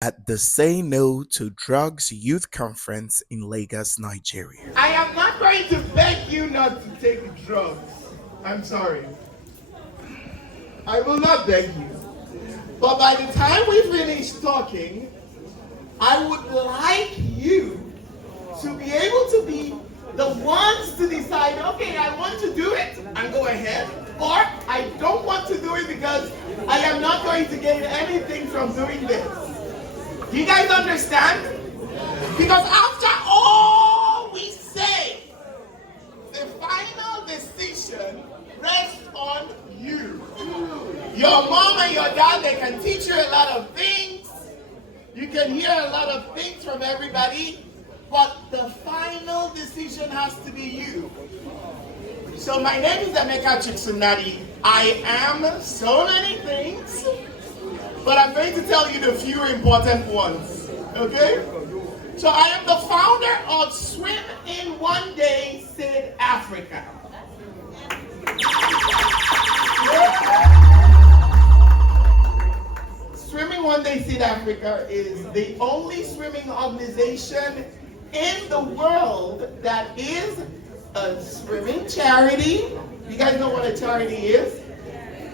at the Say No to Drugs Youth Conference in Lagos, Nigeria. I am not going to beg you not to take drugs. I'm sorry. I will not beg you. But by the time we finish talking, I would like you to be able to be the ones to decide, okay, I want to do it and go ahead, or I don't want to do it because I am not going to gain anything from doing this. Do you guys understand? Because after all we say, the final decision rests on you. Your mom and your dad, they can teach you a lot of things. You can hear a lot of things from everybody, but the final decision has to be you. So my name is Emeka Chiksunadi. I am so many things, but I'm going to tell you the few important ones, okay? So I am the founder of Swim in One Day SID Africa. Swimming One Day SID Africa is the only swimming organization in the world that is a swimming charity. You guys know what a charity is?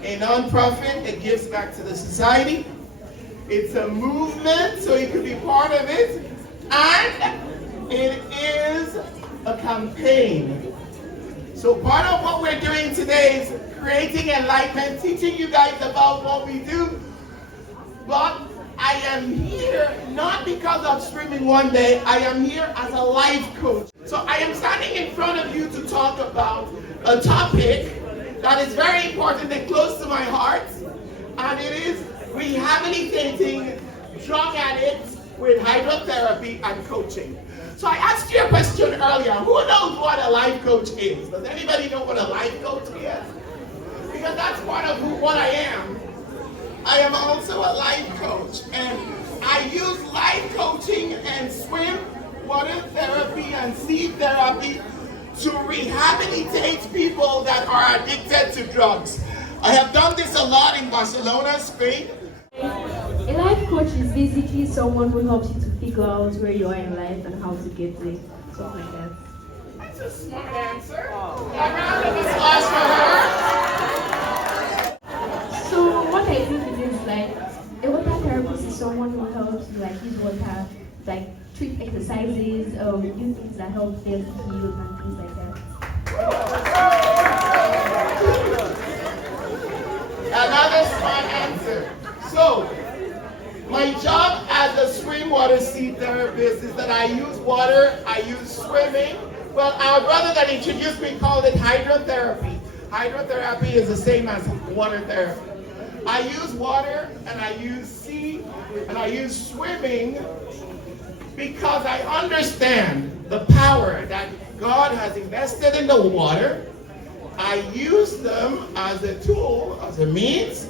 A non-profit that gives back to the society. It's a movement, so you can be part of it. And it is a campaign. So part of what we're doing today is creating enlightenment, teaching you guys about what we do. But I am here not because of Swimming One Day. I am here as a life coach. So I am standing in front of you to talk about a topic that is very important and close to my heart. And it is rehabilitating drug addicts with hydrotherapy and coaching. So I asked you a question earlier. Who knows what a life coach is? Does anybody know what a life coach is? Because that's part of what I am. I am also a life coach, and I use life coaching and swim, water therapy, and seed therapy to rehabilitate people that are addicted to drugs. I have done this a lot in Barcelona, Spain. A life coach is basically someone who helps you to figure out where you are in life and how to get there, something like that. That's a smart answer. A round of applause for her. So what I think it is like, a water therapist is someone who helps you like use water, like treat exercises, do things that help them heal and things like that. Another smart answer. So, my job as a swim water seed therapist is that I use water, I use swimming. Well, our brother that introduced me called it hydrotherapy. Hydrotherapy is the same as water therapy. I use water and I use seed and I use swimming because I understand the power that God has invested in the water. I use them as a tool, as a means,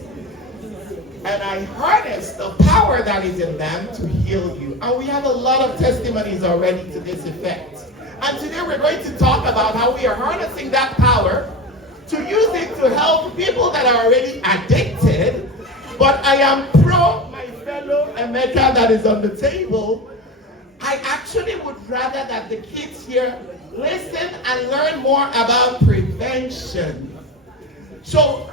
and I harness the power that is in them to heal you. And we have a lot of testimonies already to this effect. And today we're going to talk about how we are harnessing that power to use it to help people that are already addicted. But I am pro my fellow Emeka that is on the table. I actually would rather that the kids here listen and learn more about prevention. So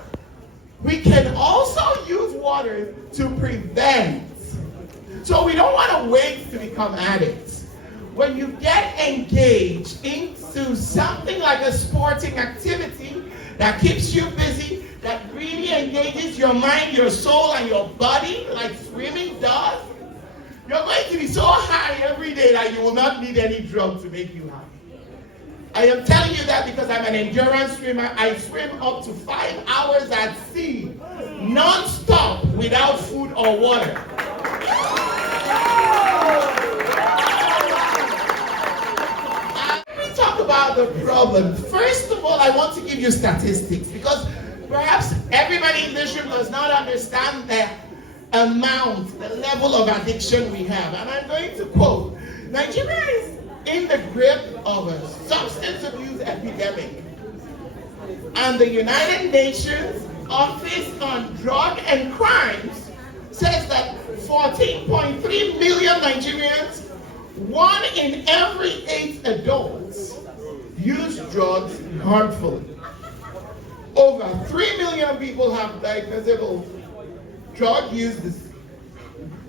we can also use water to prevent. So we don't want to wait to become addicts. When you get engaged into something like a sporting activity that keeps you busy, that really engages your mind, your soul, and your body, like swimming does, you're going to be so high every day that you will not need any drug to make you happy. I am telling you that because I'm an endurance swimmer. I swim up to 5 hours at sea, non-stop, without food or water. Let me talk about the problem. First of all, I want to give you statistics because perhaps everybody in this room does not understand the amount, the level of addiction we have. And I'm going to quote, Nigeria is in the grip of a substance abuse epidemic. And the United Nations Office on Drug and Crimes says that 14.3 million Nigerians, 1 in every 8 adults use drugs harmfully. Over 3 million people have diagnosable drug use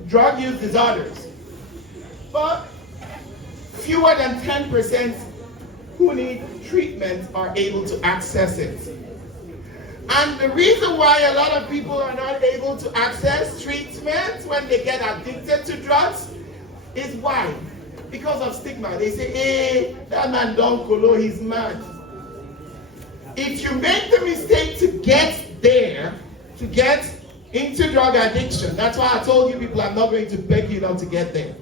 disorders, but fewer than 10% who need treatment are able to access it. And the reason why a lot of people are not able to access treatment when they get addicted to drugs is why? Because of stigma. They say, hey, that man don't colo, he's mad. If you make the mistake to get there, to get into drug addiction, that's why I told you people, I'm not going to beg you not to get there.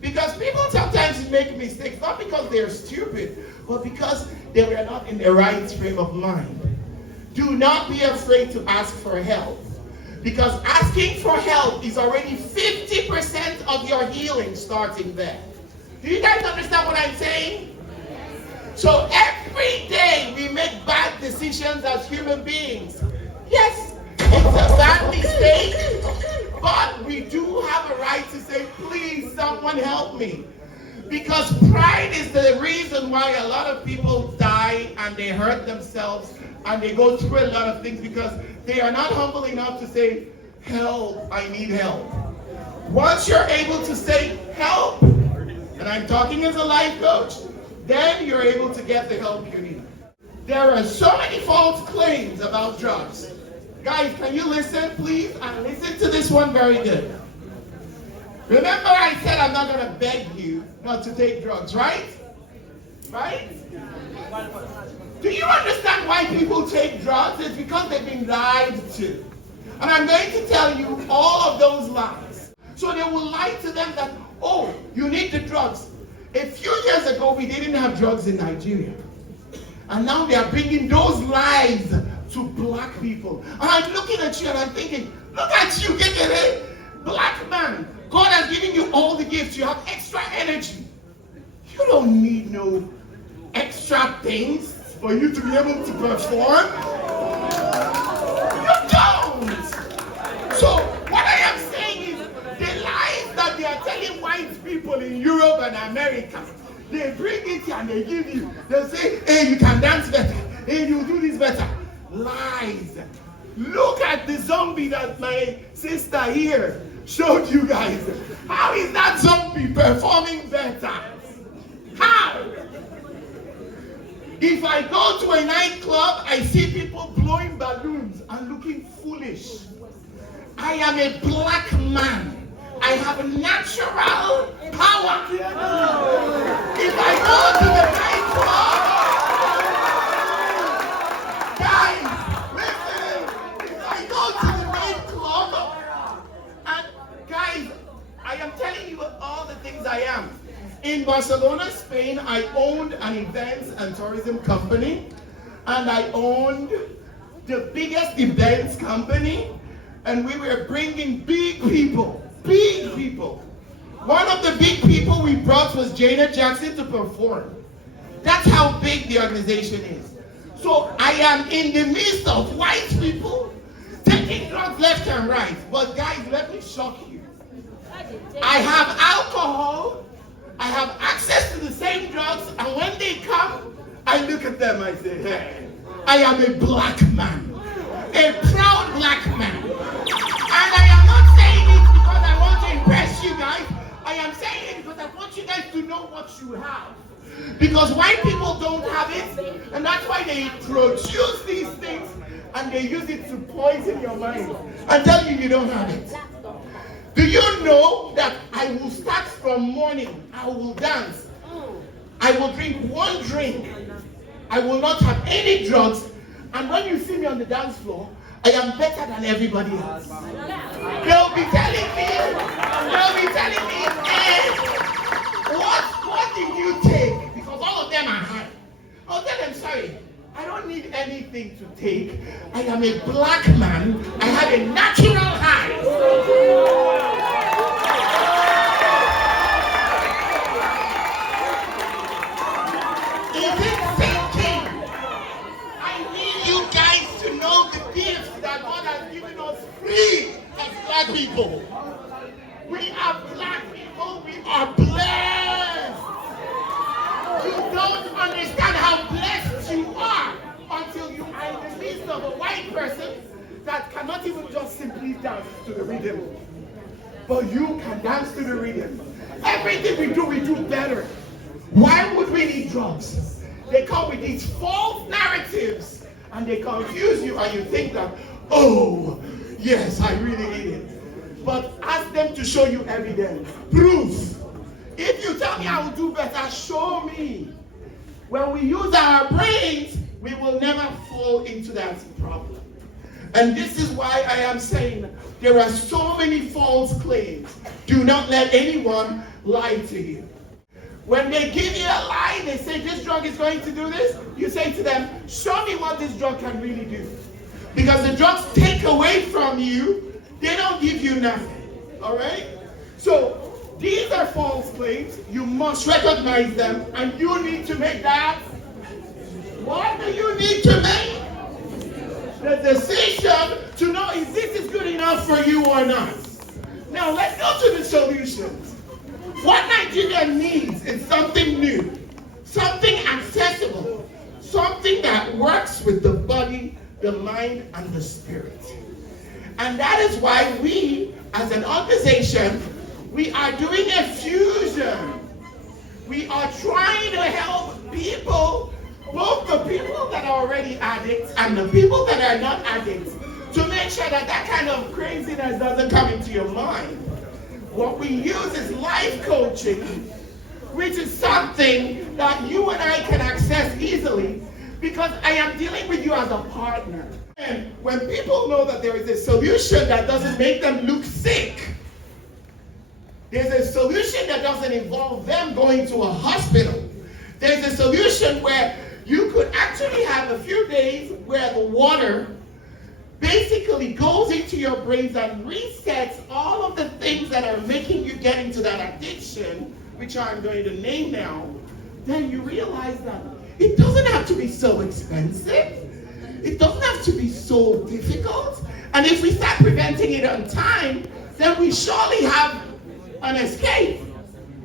Because people sometimes make mistakes, not because they're stupid, but because they were not in the right frame of mind. Do not be afraid to ask for help. Because asking for help is already 50% of your healing starting there. Do you guys understand what I'm saying? So every day we make bad decisions as human beings. Yes, it's a bad mistake, but we do have a right to say, please, someone help me. Because pride is the reason why a lot of people die and they hurt themselves and they go through a lot of things because they are not humble enough to say, help, I need help. Once you're able to say, help, and I'm talking as a life coach, then you're able to get the help you need. There are so many false claims about drugs. Guys, can you listen, please? And listen to this one very good. Remember I said I'm not going to beg you not to take drugs, right? Right? Do you understand why people take drugs? It's because they've been lied to. And I'm going to tell you all of those lies. So they will lie to them that, oh, you need the drugs. A few years ago, we didn't have drugs in Nigeria. And now they are bringing those lies to black people. And I'm looking at you and I'm thinking, look at you, Gekere, black man. God has given you all the gifts. You have extra energy. You don't need no extra things for you to be able to perform. You don't. So what I am saying is the lies that they are telling white people in Europe and America, they bring it and they give you. They say, hey, you can dance better. Hey, you do this better. Lies. Look at the zombie that my sister here showed you guys. How is that zombie performing better? How? If I go to a nightclub, I see people blowing balloons and looking foolish. I am a black man. I have natural power. If I go to the nightclub, guys, listen. If I go to the nightclub, and guys, I am telling you all the things I am. In Barcelona, Spain, I owned an events and tourism company, and I owned the biggest events company, and we were bringing big people. Big people. One of the big people we brought was Janet Jackson to perform. That's how big the organization is. So I am in the midst of white people taking drugs left and right. But guys, let me shock you. I have alcohol. I have access to the same drugs. And when they come, I look at them and I say, hey, I am a black man. A proud black man. And I am not saying it because I want to impress you guys. I am saying it because I want you guys to know what you have. Because white people don't have it, and that's why they produce these things and they use it to poison your mind and tell you you don't have it. Do you know that I will start from morning, I will dance, I will drink one drink, I will not have any drugs, and when you see me on the dance floor, I am better than everybody else. They'll be telling me, hey, what did you take? Because all of them are high. I'll tell them, sorry, I don't need anything to take. I am a black man. I have a natural high. Is it thinking? I need you guys to know the gifts that God has given us free as black people. are blessed. You don't understand how blessed you are until you are in the midst of a white person that cannot even just simply dance to the rhythm. But you can dance to the rhythm. Everything we do better. Why would we need drugs? They come with these false narratives and they confuse you and you think that, oh, yes, I really need it. But ask them to show you evidence, proof. If you tell me I will do better, show me. When we use our brains, we will never fall into that problem. And this is why I am saying there are so many false claims. Do not let anyone lie to you. When they give you a lie, they say this drug is going to do this, you say to them, show me what this drug can really do. Because the drugs take away from you, they don't give you nothing. All right? So these are false claims. You must recognize them, and you need to make that. What do you need to make? The decision to know if this is good enough for you or not. Now let's go to the solutions. What Nigeria needs is something new, something accessible, something that works with the body, the mind, and the spirit. And that is why we, as an organization, we are doing a fusion. We are trying to help people, both the people that are already addicts and the people that are not addicts, to make sure that that kind of craziness doesn't come into your mind. What we use is life coaching, which is something that you and I can access easily because I am dealing with you as a partner. And when people know that there is a solution that doesn't make them look sick, there's a solution that doesn't involve them going to a hospital. There's a solution where you could actually have a few days where the water basically goes into your brains and resets all of the things that are making you get into that addiction, which I'm going to name now. Then you realize that it doesn't have to be so expensive. It doesn't have to be so difficult. And if we start preventing it on time, then we surely have an escape.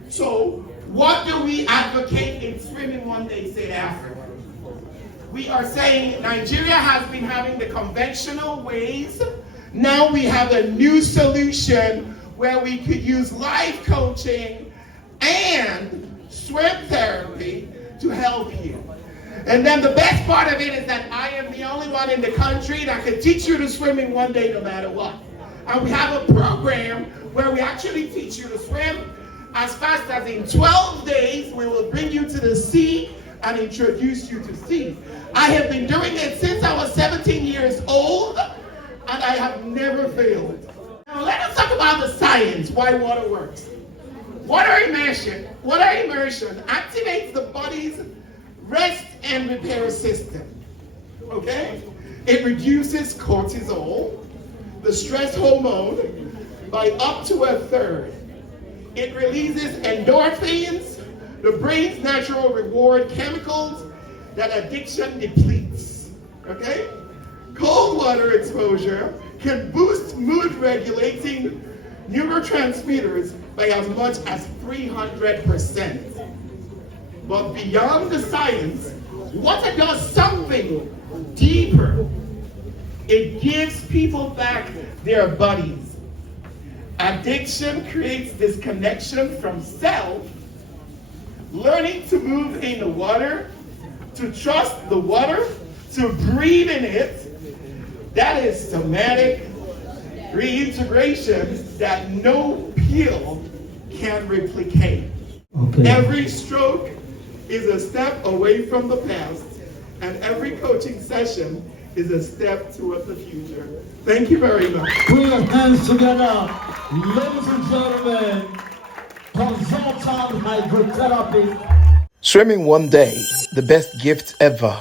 So what do we advocate in Swimming One Day South Africa? We are saying Nigeria has been having the conventional ways. Now we have a new solution where we could use life coaching and swim therapy to help you. And then the best part of it is that I am the only one in the country that can teach you to swim in one day no matter what. And we have a program where we actually teach you to swim as fast as in 12 days. We will bring you to the sea and introduce you to sea. I have been doing it since I was 17 years old, and I have never failed. Now let us talk about the science, why water works. Water immersion activates the body's rest and repair system. Okay? It reduces cortisol, the stress hormone, by up to a third. It releases endorphins, the brain's natural reward chemicals that addiction depletes. Okay? Cold water exposure can boost mood regulating neurotransmitters by as much as 300%. But beyond the science, water does something deeper. It gives people back their bodies. Addiction creates disconnection from self. Learning to move in the water, to trust the water, to breathe in it, that is somatic reintegration that no pill can replicate. Okay. Every stroke is a step away from the past, and every coaching session is a step toward the future. Thank you very much. Put your hands together, ladies and gentlemen. Coaching Hydrotherapy. Swimming one day, the best gift ever.